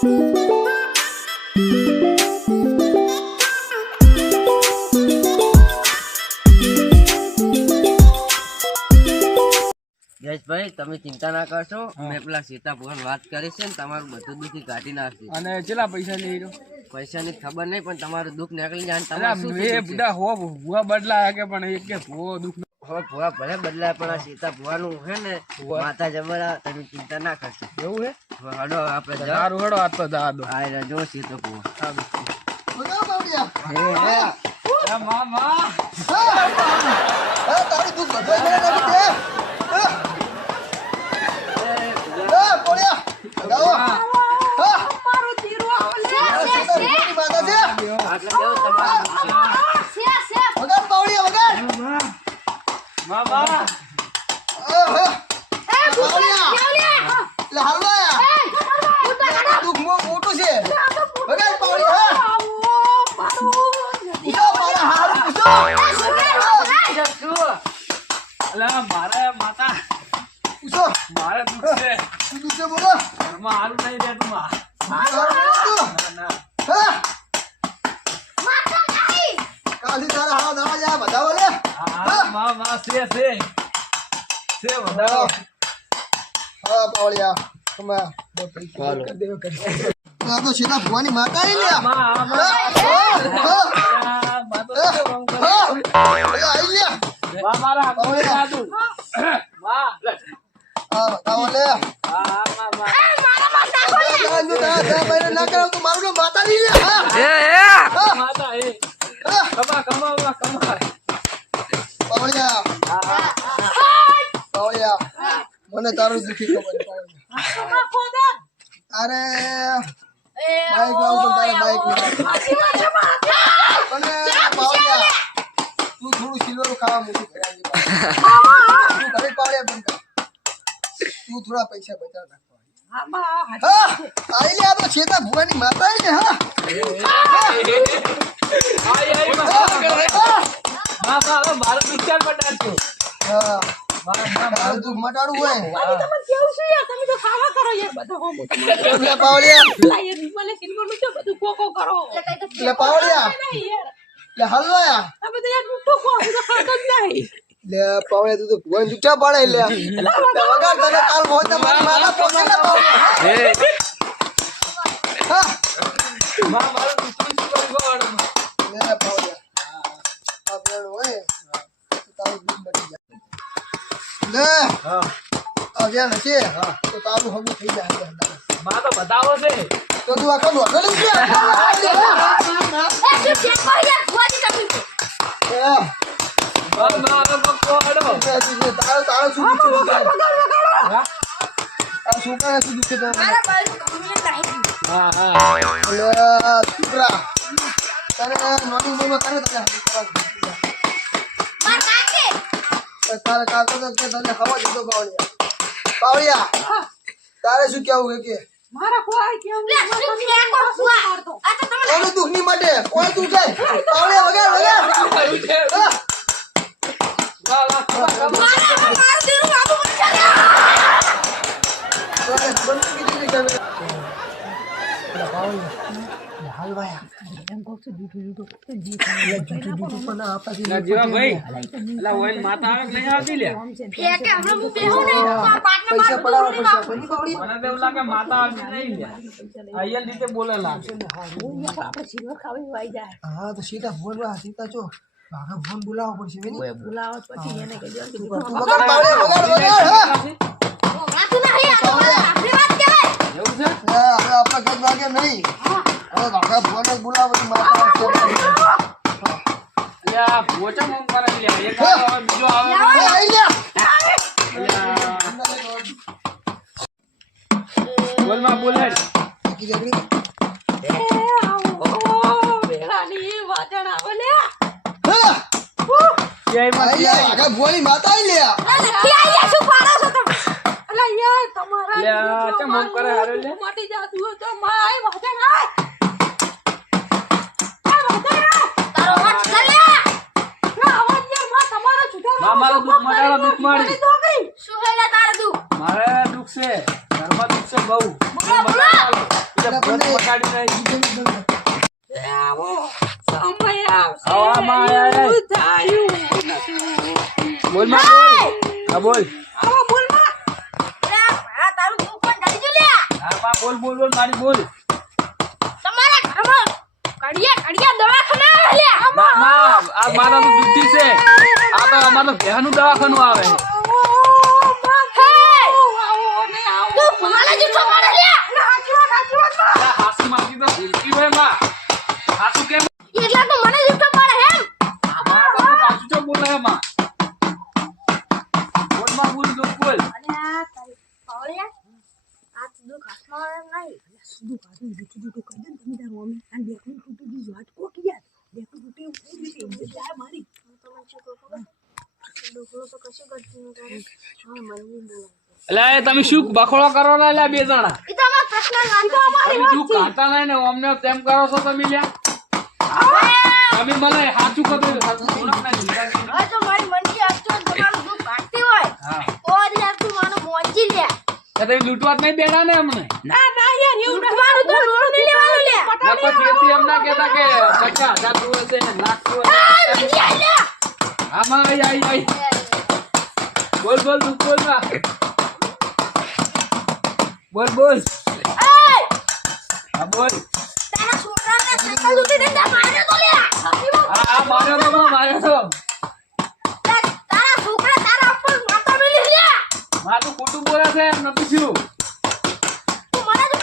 ભાઈ તમે ચિંતા ના કરશો, મેં પેલા સીતા ભગવાન વાત કરી છે ને તમારું બધું દુઃખ કાઢી નાખશે. અને કેટલા પૈસા લઈ રહ્યો? પૈસાની ખબર નહીં પણ તમારું દુઃખ નીકળી જાય. બદલાયા કે પણ એક કે ભૂવો દુઃખ ભૂવા ભલે બદલાય પણ આ સીતા ભુવાનું હે ને માતા જબરા, તમે ચિંતા ના કરશો. એવું હે? હડો આપડે સારું હડો આ તો જા દો. આ જો સીતો ભુવા મારે દુઃખ છે બોલો મારું નહીં રે તું સીતા ભુવાની માતા મને તારું દુખી ખબર અરે બાઈક લાવું તારે બાઈક તું થોડું સિલ્વર ખાવા મૂકી ઘરે પાડ્યા બંધ તું થોડા પૈસા બચાવ નાખવા તો છેતા ભુવાની માતા ને મારું પિક્ચર બતાડજો. દુઃખ મટાડવું હોય કેવું છે યાર, તમે તો ખાવા કરો યાર બધા હો એટલે પાવડિયા લાયર મને સિલ્વર નું છે બધું કોકો કરો એટલે પાવડિયા એટલે હલવાયા તમે તો યાર મુઠ્ઠો કો હું તો ખાતો જ નહીં. લે પાવડિયા તું તો ભુવન જુઠ્ઠા પાડે લે વગર તને કાલ મોહ તમારી માતા પોસે ને હા મારું દુશ્મન શું કરવાનું લે પાવડિયા આ બેન હોય તારું દુઃખ મટી જાય લે અજ્ઞાન છે તો તારું હગું થઈ જાય માં તો બતાવો છે તો તું આખો નો ગળી છે તારો શું શું કરે તું દુઃખ છોકરા તને નોટિંગ બોલમાં કરે તારે કાકો તો તને ખબર દીધો પાવડિયા તારે શું કેવું કે મારા કોઈ કેવું એનું દુઃખ ની માટે કોઈ તું જાય પાવડિયા હા તો સીતા બોલવા સીતા જો ફોન બોલાવો પડશે બોલાવો પછી એને કહેજો આપણા ઘર વાગે નહીં ફોન જ બોલાવો ભુવાની માતા મારે દુઃખ છે ઘરમાં દુઃખ છે બહુ કાઢી નહીં. આવો સમય આવશે આવો, આમાં આયા, એવું થયું. બોલ માં બોલ. હા બોલ. આવો બોલમાં હા માં બોલ બોલ બોલ મારી બોલ. ના માં આ મારા તો દૂધી છે. આ તો અમારું ઘેરનું દવાખાનું આવે. હાસુ માંથી તો ભૂલકી હોય માં. હાસુ કેમ? હા તો હાસુ જો બોલે માં. બોલ માં બોલ જો બોલ. એટલે તમે શું બખોડો કરો ને લ્યા બે જણા? તમે શું ખાતા નહીં ને અમને તેમ કરો છો તમે લ્યા? તમે મને સાચું કહો તો સાચું થોડાક ના જીવતા. હા તમે લૂંટવા જ નહીં બેઠા ને અમને? ના ના યાર એવું નથી. પછી એમ ના કહેતા કે 50,000 જોવે છે ને લાખ જોવે છે. આમાં આઈ બોલ બોલ તું બોલ માં. બોલ બોલ. હા બોલ. હા માર્યો તો માર્યો તો. મારું ખોટું બોલે છે એમ નથી શું? મારું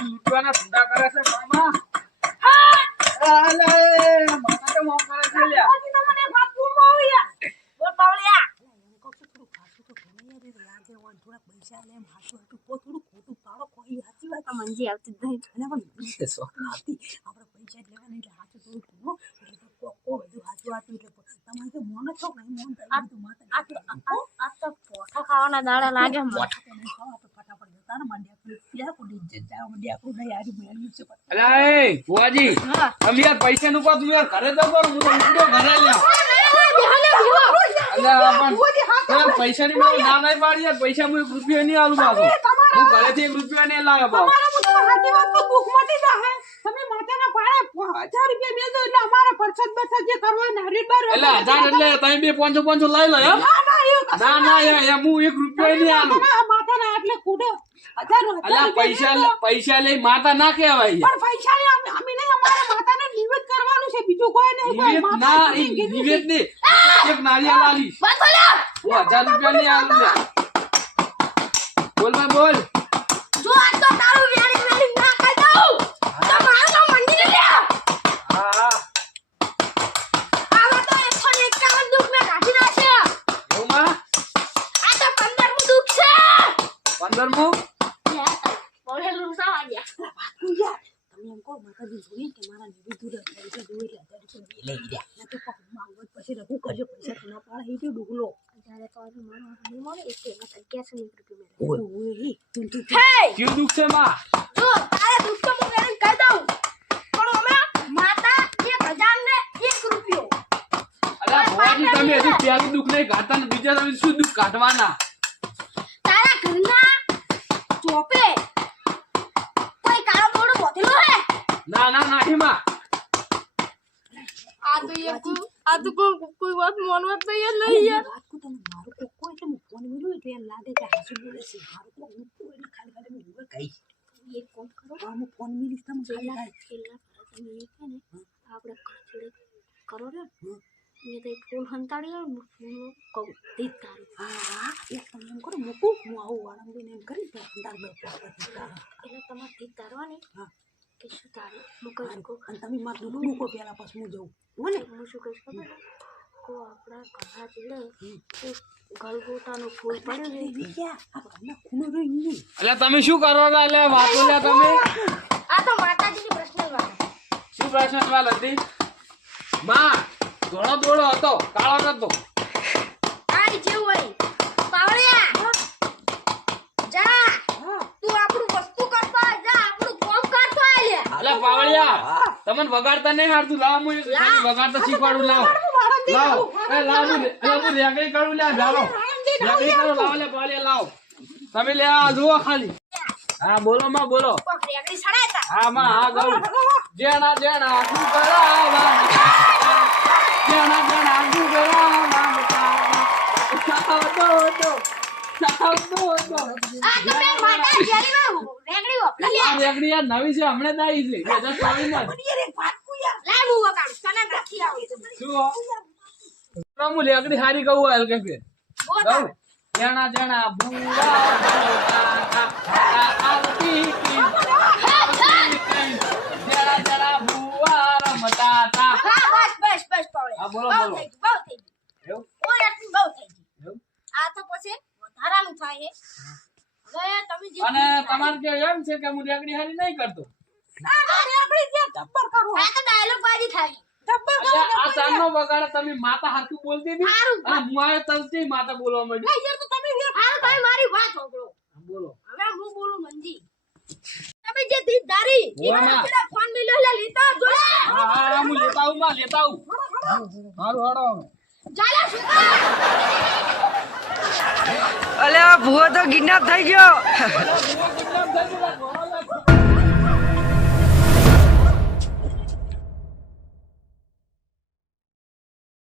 લૂંટવાના ધંધા કરે છે મામા. મામા તો મોં કરે છે લ્યા. ખાવાના દાડા લાગે અલા એ ફુવાજી તમે યાર પૈસા નું કહો તું યાર ઘરે તો કર હું તો ઊંડો ઘરે લ્યા. અલા પણ પૈસા ની મને ના નહીં પાડી યાર. પૈસા હું 1 રૂપિયો નહીં આલું પાછો. હું ઘરેથી 1 રૂપિયો નહીં લાવ્યો બાપ. એટલે 1000 એટલે તમે બે 500 લઈ લો એમ? ના ના યાર હું 1 રૂપિયો નહીં આલું. અલા પૈસા લઈ માતા ના કહેવાય યાર. નિવેદ ના નિવેદ નહીં. એક નારિયેળ આલીશ. હું 1000 રૂપિયા નહીં આલું લ્યા. બોલ ભાઈ બોલ. હા હા એવું માં 15મું ક્યું દુઃખ છે માં? અલા ભવાજી તમે હજી પેલું દુઃખ નહીં કાઢતા ને બીજા તમે શું દુઃખ કાઢવાના? તારા ઘરના ચોપે કોઈ કાળો મોડો બોધેલો હે? ના ના નહીં માં. આ તો કોઈ વાત માનવા તૈયાર નહીં યાર. એક કોમ કરો આપણે ખર્ચડે કરો ને મેં તો ફૂલ હંતાડી કહું તે તારું એટલે તમારે તે તારવાની કે શું તારું હું કહીશ હું શું કહીશ ખબર કો આપણા ઘણા જોડે એક ગલગોટાનું ફૂલ પડ્યું છે. એટલે તમે શું કરો છો? એટલે વાતો લ્યા તમે. આ તો માતાજીની પર્સનલ વાત શું પ્રશ્ન વાલ હતી માં? ધોળો દોડો હતો કાળો નતો. આ જેવું હોય પાવળિયા જા તું આપણું વસ્તુ કરતો જા આપણું કામ કરતો આલે. એટલે પાવળિયા તમને વગાડતા નહીં હારતું. લાવ હું વગાડતા શીખવાડું. લાવ લાવ એ લાવ હું રેગડી કરું લ્યા. ચાલો રેગડી કરો. લાવ લે પાવળિયા લાવ. તમે લે આ જુઓ ખાલી હા બોલો માં બોલો કોક રેગડી સડાયતા. હા માં હા ગાઉં જેણા જેણા ડુગરાવા જેણા જેણા ડુગરાવા આ તમે માતા જેરીમાં રેગડી વાપરી લે. આ રેગડી યાર નવી છે હમણાં જ આવી છે 2024 માં લા હું વગાડું તને નથી આવડતું. શું હું રેગડી હારી કહું હાલ કે ફેર બોલ. ગાઉં જેણા જેણા ભૂરા આવતી કી જેણા જેણા ભૂવા રમતા તા હા બસ પાવળે. હા, બોલો, બહુ બોલો. થઈ ગયું, બહુ થઈ ગયું. એવું ઓય એટલું બહુ થઈ ગયું. એવું આ તો પછી વધારાનું થાય છે. હવે તમે જે અને તમારે કે એમ છે કે હું રેગડી હારી નહીં કરતો આ રેગડી જે ટપ્પર કરું. આ તો ડાયલોગ બાજી થાય. ટપ્પર કરો. આ ચારનો બગાડે તમે માતા હાથું બોલતી હતી હારું. અને હું આવ્યો તલથી માતા બોલવા માંડી યાર તો તમે હાલ ભાઈ મારી વાત સાંભળો. બોલો હવે હું બોલું મંજી. તમે જે દીધ ધારી ઈ વાહ. પેલા ફોન મિલ્યો લે લીધા જોડે. હા હા હું લેતા આવું માં લેતા આવું હારું હાડો ચાલે સુકા. અલે આ ભૂવો તો કિડનેપ થઈ ગયો હવે